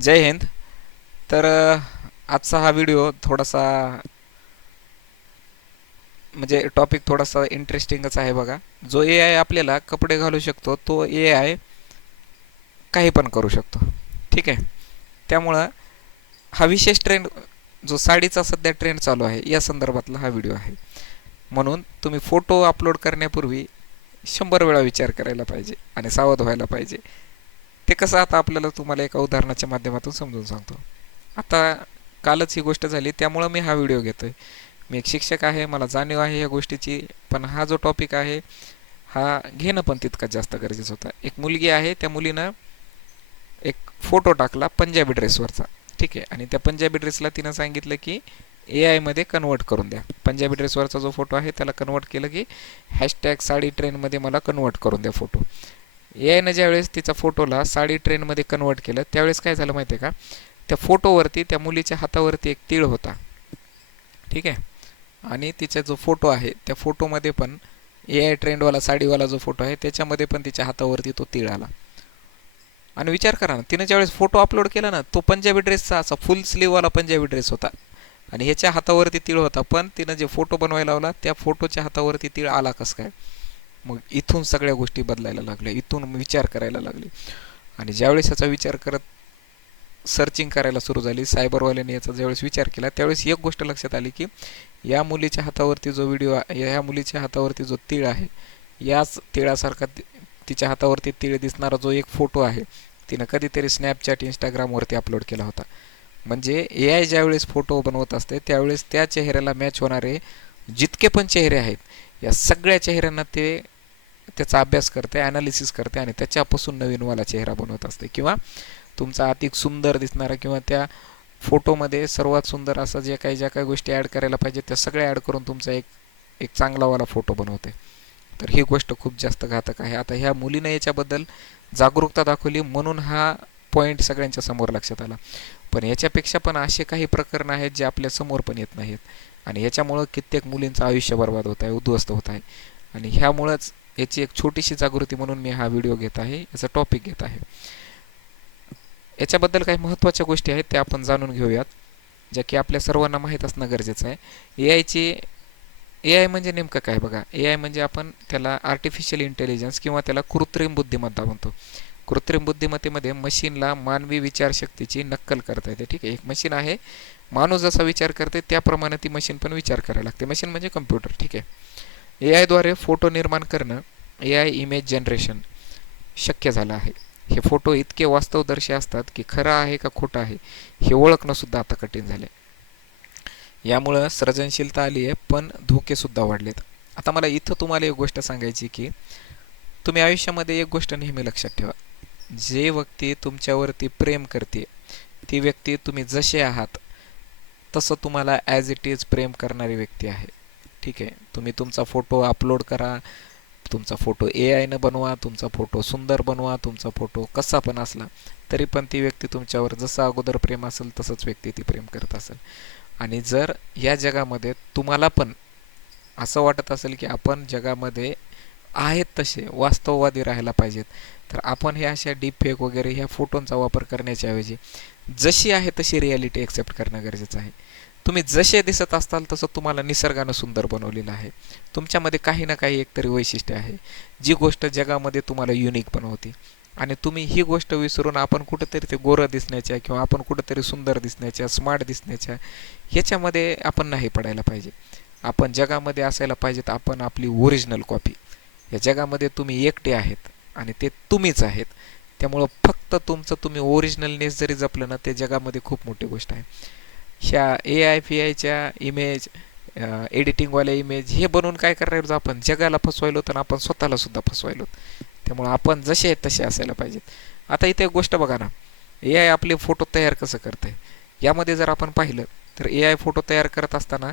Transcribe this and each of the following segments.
जय हिंद. तर आजचा हा व्हिडिओ थोडासा म्हणजे टॉपिक थोडासा इंटरेस्टिंगच आहे बघा. जो ए आय आपल्याला कपडे घालू शकतो तो ए आय काही पण करू शकतो. ठीक आहे? त्यामुळं हा विशेष ट्रेंड जो साडीचा सध्या ट्रेंड चालू आहे या संदर्भातला हा व्हिडिओ आहे. म्हणून तुम्ही फोटो अपलोड करण्यापूर्वी शंभर वेळा विचार करायला पाहिजे आणि सावध व्हायला पाहिजे. ते कसं आता आपल्याला तुम्हाला एका उदाहरणाच्या माध्यमातून समजून सांगतो. आता कालच ही गोष्ट झाली त्यामुळं मी हा व्हिडिओ घेतो आहे मी एक शिक्षक आहे मला जाणीव आहे या गोष्टीची पण हा जो टॉपिक आहे हा घेणं पण तितकाच जास्त गरजेचं होतं. एक मुलगी आहे त्या मुलीनं एक फोटो टाकला पंजाबी ड्रेसवरचा ठीक आहे आणि त्या पंजाबी ड्रेसला तिनं सांगितलं की ए आयमध्ये कन्वर्ट करून द्या. पंजाबी ड्रेसवरचा जो फोटो आहे त्याला कन्वर्ट केलं की हॅशटॅग साडी ट्रेनमध्ये मला कन्वर्ट करून द्या फोटो ए आयनं ज्यावेळेस तिचा फोटोला साडी ट्रेनमध्ये कन्वर्ट केलं त्यावेळेस काय झालं माहिती आहे का? त्या फोटोवरती त्या मुलीच्या हातावरती एक तीळ होता. ठीक आहे? आणि तिचा जो फोटो आहे त्या फोटोमध्ये पण ए आय ट्रेंडवाला साडीवाला जो फोटो आहे त्याच्यामध्ये पण तिच्या हातावरती तो तीळ आला. आणि विचार करा ना तिनं ज्यावेळेस फोटो अपलोड केला ना तो पंजाबी ड्रेसचा असा फुल स्लीववाला पंजाबी ड्रेस होता. आणि ह्याच्या हातावरती तीळ होता पण तिनं जे फोटो बनवायला लावला त्या फोटोच्या हातावरती तीळ आला कसं काय? मग इथून सगळ्या गोष्टी बदलायला लागल्या. इथून विचार करायला लागले. आणि ज्यावेळेस याचा विचार करत सर्चिंग करायला सुरू झाली सायबरवाल्याने याचा ज्यावेळेस विचार केला त्यावेळेस एक गोष्ट लक्षात आली की या मुलीच्या हातावरती जो व्हिडिओ या मुलीच्या हातावरती जो तीळ आहे याच तिळासारखा तिच्या हातावरती तीळ दिसणारा जो एक फोटो आहे तिनं कधीतरी स्नॅपचॅट इंस्टाग्रामवरती अपलोड केला होता. म्हणजे ए आय ज्यावेळेस फोटो बनवत असते त्यावेळेस त्या चेहऱ्याला मॅच होणारे जितके पण चेहरे आहेत या सगळ्या चेहऱ्यांना ते त्याचा अभ्यास करते ॲनालिसिस करते आणि त्याच्यापासून नवीनवाला चेहरा बनवत असते. किंवा तुमचा अधिक सुंदर दिसणारा किंवा त्या फोटोमध्ये सर्वात सुंदर असं जे काही ज्या काही गोष्टी ॲड करायला पाहिजे त्या सगळ्या ॲड करून तुमचा एक एक चांगलावाला फोटो बनवते. तर ही गोष्ट खूप जास्त घातक आहे. आता ह्या मुलीनं याच्याबद्दल जागरूकता दाखवली म्हणून हा पॉईंट सगळ्यांच्या समोर लक्षात आला. पण याच्यापेक्षा पण असे काही प्रकरण आहेत जे आपल्यासमोर पण येत नाहीत. आणि याच्यामुळं कित्येक मुलींचं आयुष्य बर्बाद होत आहे उद्ध्वस्त होत आहे. आणि ह्यामुळंच याची एक छोटीशी जागृती म्हणून मी हा व्हिडिओ घेत आहे याचा टॉपिक घेत आहे. याच्याबद्दल काही महत्त्वाच्या गोष्टी आहेत त्या आपण जाणून घेऊयात ज्या की आपल्या सर्वांना माहीत असणं गरजेचं आहे. ए आयचे ए आय म्हणजे नेमकं काय बघा? ए आय म्हणजे आपण त्याला आर्टिफिशियल इंटेलिजन्स किंवा त्याला कृत्रिम बुद्धिमत्ता म्हणतो. कृत्रिम बुद्धिमत्तेमध्ये मशीनला मानवी विचारशक्तीची नक्कल करता येते ठीक आहे? एक मशीन आहे माणूस जसा विचार करते त्याप्रमाणे ती मशीन पण विचार करायला लागते. मशीन म्हणजे कम्प्युटर ठीक आहे? ए आयद्वारे फोटो निर्माण करणं ए आय इमेज जनरेशन शक्य झालं आहे. हे फोटो इतके वास्तवदर्शी असतात की खरं आहे का खोटं आहे हे ओळखणं सुद्धा आता कठीण झाले यामुळं सर्जनशीलता आली आहे पण धोकेसुद्धा वाढलेत. आता मला इथं तुम्हाला एक गोष्ट सांगायची की तुम्ही आयुष्यामध्ये एक गोष्ट नेहमी लक्षात ठेवा. जे व्यक्ती तुमच्यावरती प्रेम करते ती व्यक्ती तुम्ही जसे आहात तसं तुम्हाला ॲज इट इज प्रेम करणारी व्यक्ती आहे. ठीक आहे. तुम्ही तुमचा फोटो अपलोड करा. तुमचा फोटो ए आयनं बनवा तुमचा फोटो सुंदर बनवा तुमचा फोटो कसा पण असला तरी पण ती व्यक्ती तुमच्यावर जसं अगोदर प्रेम असेल तसंच व्यक्ती ती प्रेम करत असेल. आणि जर या जगामध्ये तुम्हाला पण असं वाटत असेल की आपण जगामध्ये आहेत तसे वास्तववादी राहायला पाहिजेत तर आपण ह्या अशा डीप फेक वगैरे ह्या फोटोंचा वापर करण्याच्या ऐवजी जशी आहे तशी रियालिटी एक्सेप्ट करणं गरजेचं आहे. तुम्ही जसे दिसत असताल तसं तुम्हाला निसर्गानं सुंदर बनवलेलं आहे. तुमच्यामध्ये काही ना काही एकतरी वैशिष्ट्य आहे. जी गोष्ट जगामध्ये तुम्हाला युनिक बनवते. आणि तुम्ही ही गोष्ट विसरून आपण कुठंतरी ते गोरं दिसण्याच्या किंवा आपण कुठंतरी सुंदर दिसण्याच्या स्मार्ट दिसण्याच्या ह्याच्यामध्ये आपण नाही पडायला पाहिजे. आपण जगामध्ये असायला पाहिजेत आपण आपली ओरिजिनल कॉपी या जगामध्ये तुम्ही एकटे आहेत आणि ते तुम्हीच आहेत. त्यामुळं फक्त तुमचं तुम्ही ओरिजिनलनेस जरी जपलं ना ते जगामध्ये खूप मोठी गोष्ट आहे. ह्या ए आय पी आयच्या इमेज एडिटिंगवाल्या इमेज हे बनवून काय करायला आपण? जगाला फसवायलो तर आपण स्वतःला सुद्धा फसवायलो त्यामुळं आपण जसे आहेत तसे असायला पाहिजेत. आता इथे एक गोष्ट बघा ना. ए आय आपले फोटो तयार कसं करते यामध्ये जर आपण पाहिलं तर ए आय फोटो तयार करत असताना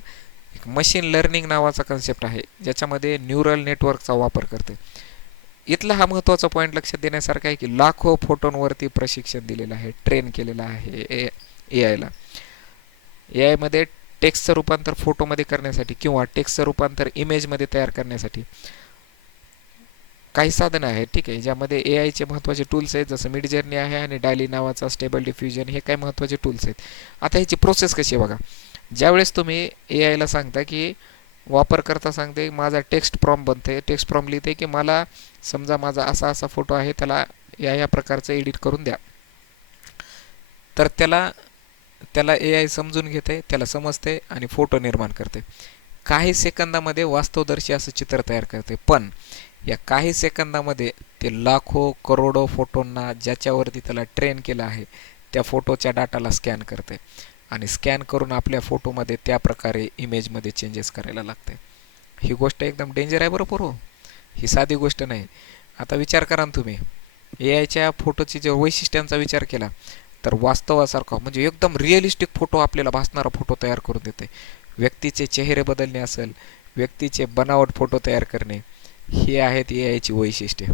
एक मशीन लर्निंग नावाचा कन्सेप्ट आहे ज्याच्यामध्ये न्यूरल नेटवर्कचा वापर करते इथला हा महत्त्वाचा पॉईंट लक्षात देण्यासारखा आहे की लाखो फोटोंवरती प्रशिक्षण दिलेलं आहे ट्रेन केलेलं आहे ए ए आयला ए आयमध्ये टेक्स्टचं रूपांतर फोटोमध्ये करण्यासाठी किंवा टेक्स्टचं रूपांतर इमेजमध्ये तयार करण्यासाठी काही साधनं आहेत ठीक आहे ज्यामध्ये ए आयचे महत्त्वाचे टूल्स आहेत जसं मिड जर्नी आहे आणि डायली नावाचा स्टेबल डिफ्युजन हे काही महत्त्वाचे टूल्स आहेत. आता ह्याची प्रोसेस कशी आहे बघा. ज्यावेळेस तुम्ही ए आयला सांगता की वापरकर्ता सांगते माझा टेक्स्ट प्रॉम बनते टेक्स्ट प्रॉम लिहिते की मला समजा माझा असा असा फोटो आहे त्याला या या प्रकारचं एडिट करून द्या. तर त्याला त्याला ए आय समजून घेते त्याला समजते आणि फोटो निर्माण करते. काही सेकंदामध्ये वास्तवदर्शी असं चित्र तयार करते. पण या काही सेकंदामध्ये ते लाखो करोडो फोटोंना ज्याच्यावरती त्याला ट्रेन केलं आहे त्या फोटोच्या डाटाला स्कॅन करते. आणि स्कॅन करून आपल्या फोटोमध्ये त्या प्रकारे इमेजमध्ये चेंजेस करायला लागते. ही गोष्ट एकदम डेंजर आहे बरोबर हो ही साधी गोष्ट नाही. आता विचार करा ना तुम्ही. ए आयच्या फोटोची जर वैशिष्ट्यांचा विचार केला तर वास्तवासारखा म्हणजे एकदम रिअलिस्टिक फोटो आपल्याला भासणारा फोटो तयार करून देते. व्यक्तीचे चेहरे बदलणे असेल व्यक्तीचे बनावट फोटो तयार करणे हे आहेत ए आयची वैशिष्ट्ये.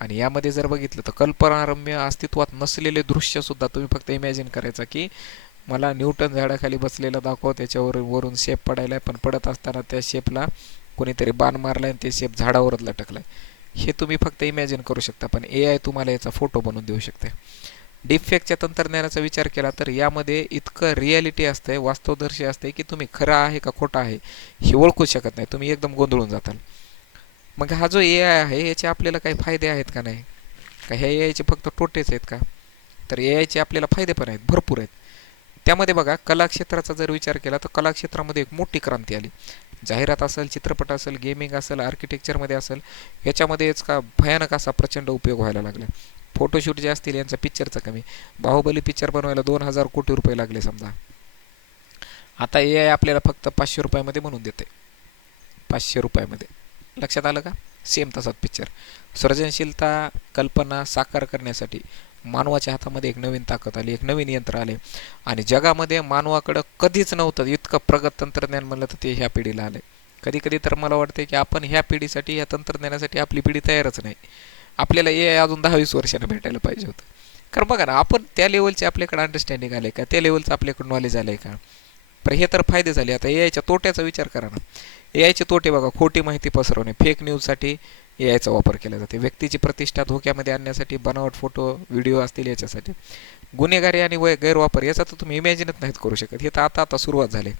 आणि यामध्ये जर बघितलं तर कल्पनारम्य अस्तित्वात नसलेले दृश्यसुद्धा तुम्ही फक्त इमॅजिन करायचा की मला न्यूटन झाडाखाली बसलेला दाखव त्याच्यावर वरून शेप पडायला पण पडत असताना त्या शेपला कोणीतरी बाण मारला आणि ते शेप झाडावरच लटकलाय. हे तुम्ही फक्त इमॅजिन करू शकता पण ए आय तुम्हाला याचा फोटो बनवून देऊ शकते. डिफेक्टच्या तंत्रज्ञानाचा विचार केला तर यामध्ये इतकं रियालिटी असते वास्तवदर्शी असते की तुम्ही खरं आहे का खोटं आहे हे ओळखू शकत नाही. तुम्ही एकदम गोंधळून जाताल. मग हा जो ए आय आहे याचे आपल्याला काही फायदे आहेत का नाही? का ह्या ए आयचे फक्त तोटेच आहेत का? तर ए आयचे आपल्याला फायदे पण आहेत भरपूर आहेत. त्यामध्ये बघा कलाक्षेत्राचा जर विचार केला तर कलाक्षेत्रामध्ये एक मोठी क्रांती आली. जाहिरात असेल चित्रपट असेल गेमिंग असेल आर्किटेक्चरमध्ये असेल याच्यामध्येच का भयानक असा प्रचंड उपयोग व्हायला लागला. फोटोशूट जे असतील यांचा पिक्चरचा कमी. बाहुबली पिक्चर बनवायला दोन हजार कोटी रुपये लागले समजा. आता ए आय आपल्याला फक्त पाचशे रुपयामध्ये म्हणून देते. पाचशे रुपयामध्ये. लक्षात आलं का? सेम तसाच पिक्चर सर्जनशीलता कल्पना साकार करण्यासाठी मानवाच्या हातामध्ये एक नवीन ताकद आली एक नवीन यंत्र आले. आणि जगामध्ये मानवाकडं कधीच नव्हतं इतकं प्रगत तंत्रज्ञान म्हणलं तर ते ह्या पिढीला आले कधी कधी तर मला वाटते की आपण ह्या पिढीसाठी या तंत्रज्ञानासाठी आपली पिढी तयारच नाही. आपल्याला ए अजून दहा वीस वर्षानं भेटायला पाहिजे होतं. कारण बघा ना आपण त्या लेवलचे आपल्याकडे अंडरस्टँडिंग आले का? त्या लेवलचं आपल्याकडे नॉलेज आलं आहे का? पण हे तर फायदे झाले. आता ए आयच्या तोट्याचा विचार करा ना. ए आयचे तोटे बघा खोटी माहिती पसरवणे. फेक न्यूजसाठी ए आयचा वापर केला जाते. व्यक्तीची प्रतिष्ठा धोक्यामध्ये आणण्यासाठी बनावट फोटो व्हिडिओ असतील याच्यासाठी. गुन्हेगारी आणि वय गैरवापर याचा तर तुम्ही इमॅजिनच नाहीत करू शकत. हे तर आता आता सुरुवात झाली.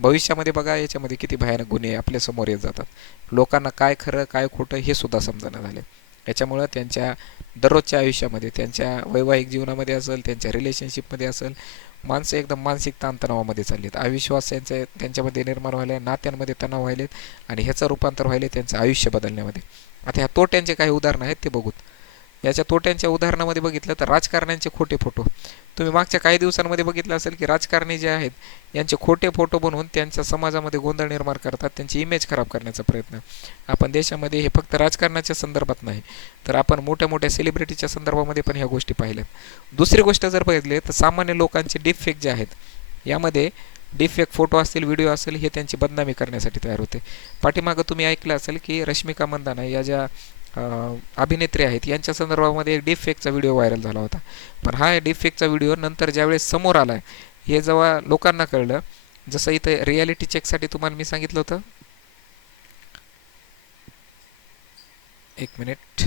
भविष्यामध्ये बघा याच्यामध्ये किती भयानक गुन्हे आपल्यासमोर येत जातात. लोकांना काय खरं काय खोटं हे सुद्धा समजणं झाले याच्यामुळं त्यांच्या दररोजच्या आयुष्यामध्ये त्यांच्या वैवाहिक जीवनामध्ये असेल त्यांच्या रिलेशनशिपमध्ये असेल माणसं एकदम मानसिक ताणतणावामध्ये चाललीत. अविश्वास त्यांचे त्यांच्यामध्ये निर्माण व्हायला नात्यांमध्ये तणाव व्हायलेत आणि ह्याचं रूपांतर व्हायले त्यांचं आयुष्य बदलण्यामध्ये. आता ह्या तोट्यांचे काही उदाहरणं आहेत ते बघूत. याच्या तोट्यांच्या उदाहरणामध्ये बघितलं तर राजकारण्यांचे खोटे फोटो. तुम्ही मागच्या काही दिवसांमध्ये बघितलं असेल की राजकारणी जे आहेत यांचे खोटे फोटो बनवून त्यांच्या समाजामध्ये गोंधळ निर्माण करतात त्यांची इमेज खराब करण्याचा प्रयत्न. आपण देशामध्ये हे फक्त राजकारणाच्या संदर्भात नाही तर आपण मोठ्या मोठ्या सेलिब्रिटीच्या संदर्भामध्ये पण ह्या गोष्टी पाहिल्यात. दुसरी गोष्ट जर बघितली तर सामान्य लोकांचे डिफेक्ट जे आहेत यामध्ये डिफेक्ट फोटो असतील व्हिडिओ असेल हे त्यांची बदनामी करण्यासाठी तयार होते. पाठीमागं तुम्ही ऐकलं असेल की रश्मिका मंदाना या ज्या अभिनेत्री आहेत. यांच्या संदर्भामध्ये एक डिफेक्टचा व्हिडिओ व्हायरल झाला होता. पण हा डिफेक्टचा व्हिडिओ नंतर ज्यावेळेस समोर आला आहे हे जेव्हा लोकांना कळलं जसं इथं रियालिटी चेकसाठी तुम्हाला मी सांगितलं होतं. एक मिनिट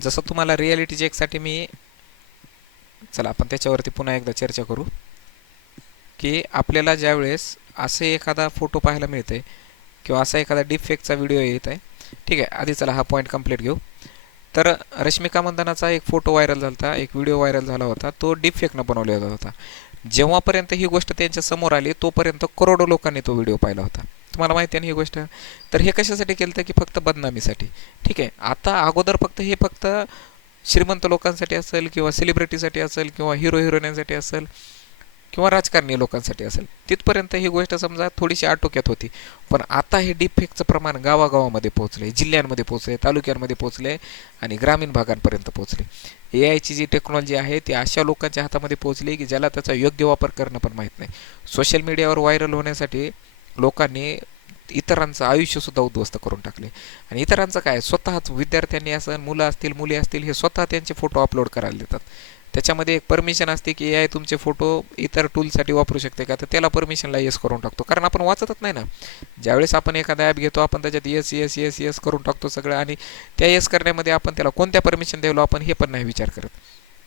जसं तुम्हाला रियालिटी चेकसाठी मी चला आपण त्याच्यावरती पुन्हा एकदा चर्चा करू. की आपल्याला ज्यावेळेस असे एखादा फोटो पाहायला मिळते किंवा असा एखादा डिफेक्टचा व्हिडिओ येत आहे ठीक आहे आधी चला हा पॉईंट कंप्लीट घेऊ. तर रश्मिका मंदानाचा एक फोटो व्हायरल झाला होता एक व्हिडिओ व्हायरल झाला होता तो डिफेक्टनं बनवलेला होता. जेव्हापर्यंत ही गोष्ट त्यांच्यासमोर आली तोपर्यंत करोडो लोकांनी तो व्हिडिओ पाहिला होता. तुम्हाला माहिती आहे ना ही गोष्ट? तर हे कशासाठी केलं तर की फक्त बदनामीसाठी? ठीक आहे आता अगोदर फक्त हे फक्त श्रीमंत लोकांसाठी असेल किंवा सेलिब्रिटीसाठी असेल किंवा हिरो हिरोईनसाठी असेल किंवा राजकारणी लोकांसाठी असेल. तिथपर्यंत ही गोष्ट समजा थोडीशी आटोक्यात होती. पण आता हे डिफेक्टचं प्रमाण गावागावामध्ये पोहोचले जिल्ह्यांमध्ये पोहोचले तालुक्यांमध्ये पोहोचले आणि ग्रामीण भागांपर्यंत पोहोचले ए आयची जी टेक्नॉलॉजी आहे ती अशा लोकांच्या हातामध्ये पोहोचली की ज्याला त्याचा योग्य वापर करणं पण माहीत नाही. सोशल मीडियावर व्हायरल होण्यासाठी लोकांनी इतरांचं आयुष्यसुद्धा उद्ध्वस्त करून टाकले आणि इतरांचं काय? स्वतःच विद्यार्थ्यांनी असं मुलं असतील मुली असतील हे स्वतः त्यांचे फोटो अपलोड करायला देतात. त्याच्यामध्ये एक परमिशन असते की ए आय तुमचे फोटो इतर टूलसाठी वापरू शकते का? तर त्याला परमिशनला येस करून टाकतो. कारण आपण वाचतच नाही ना. ज्यावेळेस आपण एखादा ॲप घेतो आपण त्याच्यात येस येस येस येस करून टाकतो सगळं आणि त्या येस करण्यामध्ये आपण त्याला कोणत्या परमिशन द्यायलो आपण हे पण नाही विचार करत.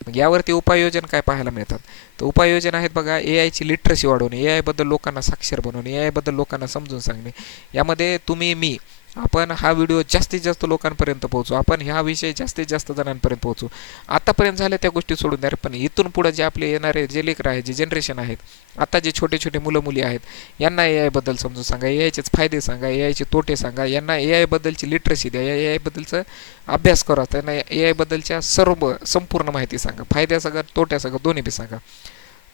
मग यावरती उपाययोजना काय पाहायला मिळतात? तर उपाययोजना आहेत बघा ए आयची लिटरसी वाढवणे ए आयबद्दल लोकांना साक्षर बनवणे ए आयबद्दल लोकांना समजून सांगणे. यामध्ये तुम्ही मी आपण हा व्हिडिओ जास्तीत जास्त लोकांपर्यंत पोहोचू. आपण ह्या विषय जास्तीत जास्त जणांपर्यंत पोहोचू. आतापर्यंत झाल्या त्या गोष्टी सोडून द्या पण इथून पुढे जे आपले येणारे जे लेकर आहेत जे जनरेशन आहेत आता जे छोटे छोटे मुलं मुली आहेत यांना ए आयबद्दल समजून सांगा. ए आयचेच फायदे सांगा. ए आयचे तोटे सांगा. यांना ए आयबद्दलची लिटरसी द्या. ए आयबद्दलचं अभ्यास करा. त्यांना ए आयबद्दलच्या सर्व संपूर्ण माहिती सांगा. फायद्या सांगा तोट्या सांगा दोन्ही बी सांगा.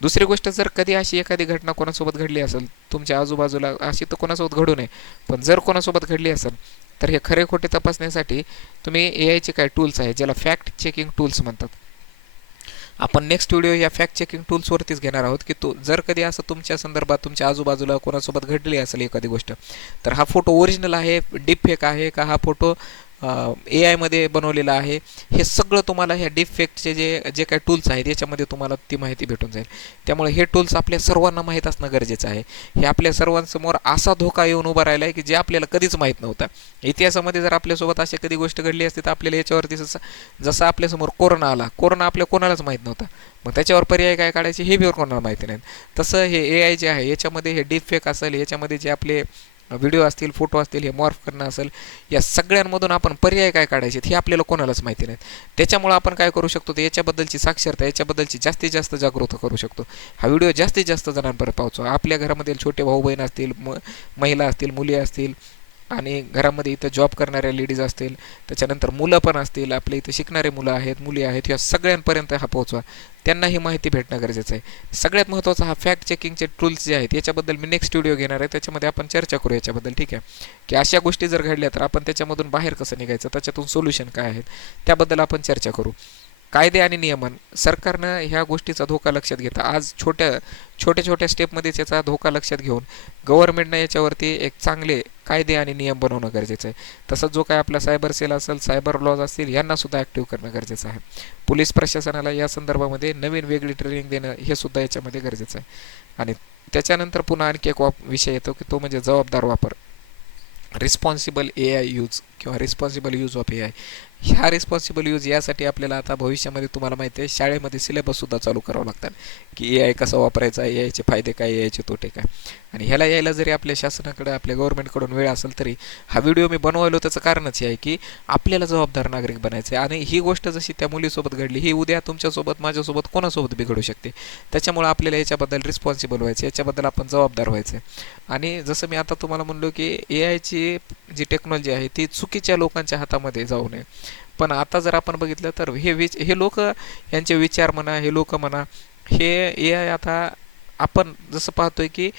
दुसरी गोष्ट जर कधी अशी एखादी घटना कोणासोबत घडली असेल तुमच्या आजूबाजूला अशी तर कोणासोबत घडू नये पण जर कोणासोबत घडली असेल तर हे खरे खोटे तपासण्यासाठी तुम्ही ए आयचे काय टूल्स आहेत ज्याला फॅक्ट चेकिंग टूल्स म्हणतात. आपण नेक्स्ट व्हिडिओ या फॅक्ट चेकिंग टूल्सवरतीच घेणार आहोत की तो जर कधी असं तुमच्या संदर्भात तुमच्या आजूबाजूला कोणासोबत घडली असेल एखादी गोष्ट तर हा फोटो ओरिजिनल आहे डीप फेक आहे का हा फोटो ए आयमध्ये बनवलेलं आहे. हे सगळं तुम्हाला ह्या डिफेक्टचे जे जे काही टूल्स आहेत याच्यामध्ये तुम्हाला ती माहिती भेटून जाईल. त्यामुळे हे टूल्स आपल्या सर्वांना माहीत असणं गरजेचं आहे. हे आपल्या सर्वांसमोर असा धोका येऊन उभा राहिला आहे की जे आपल्याला कधीच माहीत नव्हता. इतिहासामध्ये जर आपल्यासोबत अशी कधी गोष्ट घडली असती तर आपल्याला याच्यावरती जसं जसं आपल्यासमोर कोरोना आला कोरोना आपल्या कोणालाच माहीत नव्हता. मग त्याच्यावर पर्याय काय काढायचे हे बी कोणाला माहिती नाही. तसं हे ए आय जे आहे याच्यामध्ये हे डिफेक्ट असेल याच्यामध्ये जे आपले व्हिडिओ असतील फोटो असतील हे मॉर्फ करणं असेल या सगळ्यांमधून आपण पर्याय काय काढायचे हे आपल्याला कोणालाच माहिती नाही त्याच्यामुळे आपण काय करू शकतो? तर याच्याबद्दलची साक्षरता याच्याबद्दलची जास्तीत जास्त जागृत करू शकतो. हा व्हिडिओ जास्तीत जास्त जणांपर्यंत पाहतो आपल्या घरामधील छोटे भाऊ बहीण असतील म महिला असतील मुली असतील आणि घरामध्ये इथं जॉब करणाऱ्या लेडीज असतील त्याच्यानंतर मुलं पण असतील आपल्या इथं शिकणारे मुलं आहेत मुली आहेत या सगळ्यांपर्यंत हा पोहोचवा. त्यांना ही माहिती भेटणं गरजेचं आहे. सगळ्यात महत्त्वाचा हा फॅक्ट चेकिंगचे टूल्स जे आहेत याच्याबद्दल मी नेक्स्ट व्हिडिओ घेणार आहे. त्याच्यामध्ये आपण चर्चा करू याच्याबद्दल ठीक आहे? की अशा गोष्टी जर घडल्या तर आपण त्याच्यामधून बाहेर कसं निघायचं? त्याच्यातून सोल्युशन काय आहेत? त्याबद्दल आपण चर्चा करू. कायदे आणि नियमन. सरकारनं ह्या गोष्टीचा धोका लक्षात घेता. आज छोट्या छोट्या छोट्या स्टेपमध्येच याचा धोका लक्षात घेऊन गव्हर्नमेंटनं याच्यावरती एक चांगले कायदे आणि नियम बनवणं गरजेचं आहे. तसंच जो काय आपला सायबर सेल असेल सायबर लॉज असतील यांनासुद्धा ॲक्टिव्ह करणं गरजेचं आहे. पोलीस प्रशासनाला या संदर्भामध्ये नवीन वेगळी ट्रेनिंग देणं हे सुद्धा याच्यामध्ये गरजेचं आहे. आणि त्याच्यानंतर पुन्हा आणखी एक वाप विषय येतो की तो म्हणजे जबाबदार वापर. रिस्पॉन्सिबल ए आय यूज किंवा responsible use of A I ह्या रिस्पॉन्सिबल यूज यासाठी आपल्याला आता भविष्यामध्ये तुम्हाला माहिती आहे शाळेमध्ये सिलेबससुद्धा चालू करावं लागतात. की ए आय कसा वापरायचा ए आयचे फायदे काय ए आयचे तोटे काय? आणि ह्याला यायला जरी आपल्या शासनाकडे आपल्या गव्हर्नमेंटकडून वेळ असेल तरी हा व्हिडिओ मी बनवायलो त्याचं कारणच हे आहे की आपल्याला जबाबदार नागरिक बनायचं आहे आणि ही गोष्ट जशी त्या मुलीसोबत घडली ही उद्या तुमच्यासोबत माझ्यासोबत कोणासोबत बिघडू शकते? त्याच्यामुळे आपल्याला याच्याबद्दल रिस्पॉन्सिबल व्हायचं याच्याबद्दल आपण जबाबदार व्हायचं आणि जसं मी आता तुम्हाला म्हणलो की ए आयची जी टेक्नॉलॉजी आहे ती चुकीच्या लोकांच्या हातामध्ये जाऊ नये. पण आता जर आपण बघितलं तर हे विच हे लोक यांचे विचार म्हणा हे लोक म्हणा हे ए आय आता आपण जसं पाहतोय की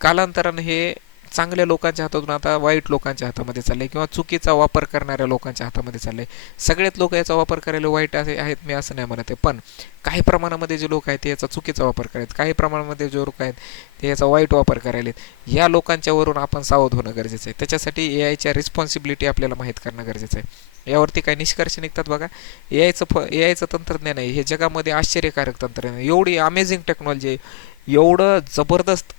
कालांतरानं हे चांगल्या लोकांच्या हातातून आता वाईट लोकांच्या हातामध्ये चालले किंवा चुकीचा वापर करणाऱ्या लोकांच्या हातामध्ये चालले सगळेच लोक याचा वापर करायला वाईट असे आहेत मी असं नाही म्हणत आहे. पण काही प्रमाणामध्ये जे लोक आहेत ते याचा चुकीचा वापर करायत काही प्रमाणामध्ये जे लोक आहेत ते याचा वाईट वापर करायलेत. या लोकांच्यावरून आपण सावध होणं गरजेचं आहे. त्याच्यासाठी ए आयच्या रिस्पॉन्सिबिलिटी आपल्याला माहीत करणं गरजेचं आहे. यावरती काही निष्कर्ष निघतात बघा. ए आयचं फ ए आयचं तंत्रज्ञान आहे. हे जगामध्ये आश्चर्यकारक तंत्रज्ञान एवढी अमेझिंग टेक्नॉलॉजी आहे. एवढं जबरदस्त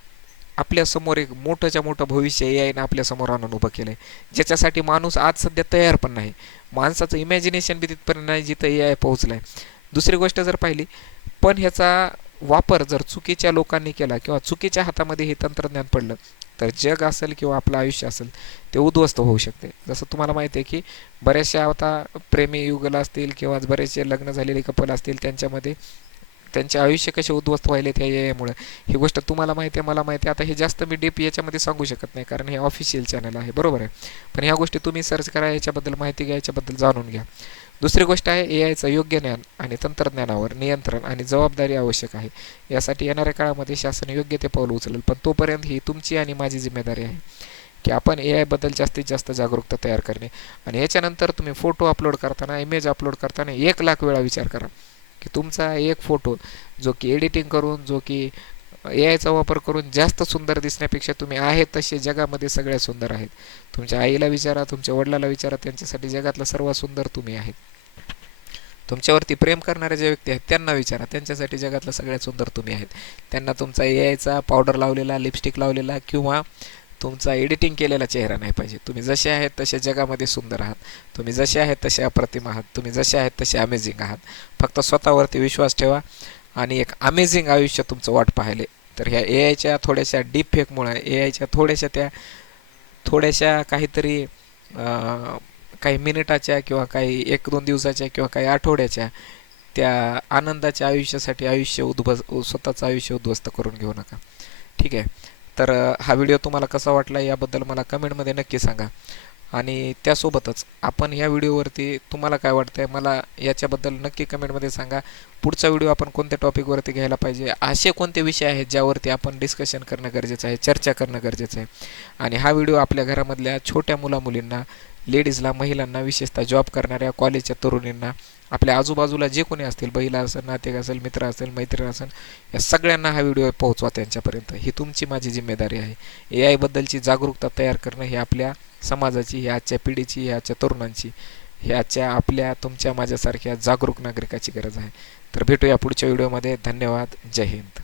आपल्यासमोर एक मोठंच्या मोठं भविष्य ए आयनं आपल्यासमोर आणून उभं केलं आहे ज्याच्यासाठी माणूस आज सध्या तयार पण नाही. माणसाचं इमॅजिनेशन बी तिथपर्यंत नाही जिथं ए आय पोहोचलं आहे दुसरी गोष्ट जर पाहिली पण ह्याचा वापर जर चुकीच्या लोकांनी केला किंवा चुकीच्या हातामध्ये हे तंत्रज्ञान पडलं तर जग असेल किंवा आपलं आयुष्य असेल ते उद्ध्वस्त होऊ शकते. जसं तुम्हाला माहिती आहे की बऱ्याचशा आता प्रेमी युगल असतील किंवा बरेचसे लग्न झालेले कपल असतील त्यांच्यामध्ये त्यांचे आयुष्य कसे उद्ध्वस्त व्हायले त्या यामुळे. ही गोष्ट तुम्हाला माहिती आहे मला माहिती आहे. आता हे जास्त मी डीप याच्यामध्ये सांगू शकत नाही कारण हे ऑफिशियल चॅनल आहे. बरोबर आहे? पण ह्या गोष्टी तुम्ही सर्च करा याच्याबद्दल माहिती घ्या याच्याबद्दल जाणून घ्या. दुसरी गोष्ट आहे ए आयचं योग्य ज्ञान आणि तंत्रज्ञानावर नियंत्रण आणि जबाबदारी आवश्यक आहे. यासाठी येणाऱ्या काळामध्ये शासन योग्य ते पाऊल उचलेल पण तोपर्यंत ही तुमची आणि माझी जिम्मेदारी आहे की आपण ए आयबद्दल जास्तीत जास्त जागरूकता तयार करणे. आणि याच्यानंतर तुम्ही फोटो अपलोड करताना इमेज अपलोड करताना एक लाख वेळा विचार करा की तुमचा एक फोटो जो की एडिटिंग करून जो की ए आयचा वापर करून जास्त सुंदर दिसण्यापेक्षा तुम्ही आहेत तसे जगामध्ये सगळ्यात सुंदर आहेत. तुमच्या आईला विचारा तुमच्या वडिलाला विचारा त्यांच्यासाठी जगातलं सर्वात सुंदर तुम्ही आहेत तुमच्यावरती प्रेम करणारे जे व्यक्ती आहेत त्यांना विचारा त्यांच्यासाठी जगातलं सगळ्यात सुंदर तुम्ही आहेत. त्यांना तुमचा ए आयचा पावडर लावलेला लिपस्टिक लावलेला किंवा तुमचा एडिटिंग केलेला चेहरा नाही पाहिजे. तुम्ही जसे आहेत तसे जगामध्ये सुंदर आहात. तुम्ही जसे आहेत तसे अप्रतिम आहात. तुम्ही जसे आहेत तसे अमेझिंग आहात. फक्त स्वतःवरती विश्वास ठेवा आणि एक अमेझिंग आयुष्य तुमचं वाट पाहिले तर ह्या ए आयच्या थोड्याशा डीप फेकमुळे ए आयच्या थोड्याशा त्या थोड्याशा काहीतरी काही मिनिटाच्या किंवा काही एक दोन दिवसाच्या किंवा काही आठवड्याच्या त्या आनंदाच्या आयुष्यासाठी आयुष्य उद्भस स्वतःचं आयुष्य उद्ध्वस्त करून घेऊ नका. ठीक आहे? तर हा व्हिडिओ तुम्हाला कसा वाटला याबद्दल मला कमेंटमध्ये नक्की सांगा. आणि त्यासोबतच आपण ह्या व्हिडिओवरती तुम्हाला काय वाटतं आहे मला याच्याबद्दल नक्की कमेंटमध्ये सांगा. पुढचा व्हिडिओ आपण कोणत्या टॉपिकवरती घ्यायला पाहिजे असे कोणते विषय आहेत ज्यावरती आपण डिस्कशन करणं गरजेचं आहे चर्चा करणं गरजेचं आहे. आणि हा व्हिडिओ आपल्या घरामधल्या छोट्या मुलामुलींना लेडीजला महिलांना विशेषतः जॉब करणाऱ्या कॉलेजच्या तरुणींना आपल्या आजूबाजूला जे कोणी असतील बहिला असेल नातेक असेल मित्र असेल मैत्रीण असेल या सगळ्यांना हा व्हिडिओ पोहोचवा त्यांच्यापर्यंत. ही तुमची माझी जिम्मेदारी आहे. ए आयबद्दलची जागरूकता तयार करणं हे आपल्या समाजाची ही आजच्या पिढीची ही आजच्या तरुणांची ही आजच्या आपल्या तुमच्या माझ्यासारख्या जागरूक नागरिकाची गरज आहे. तर भेटूया पुढच्या व्हिडिओमध्ये. धन्यवाद. जय हिंद.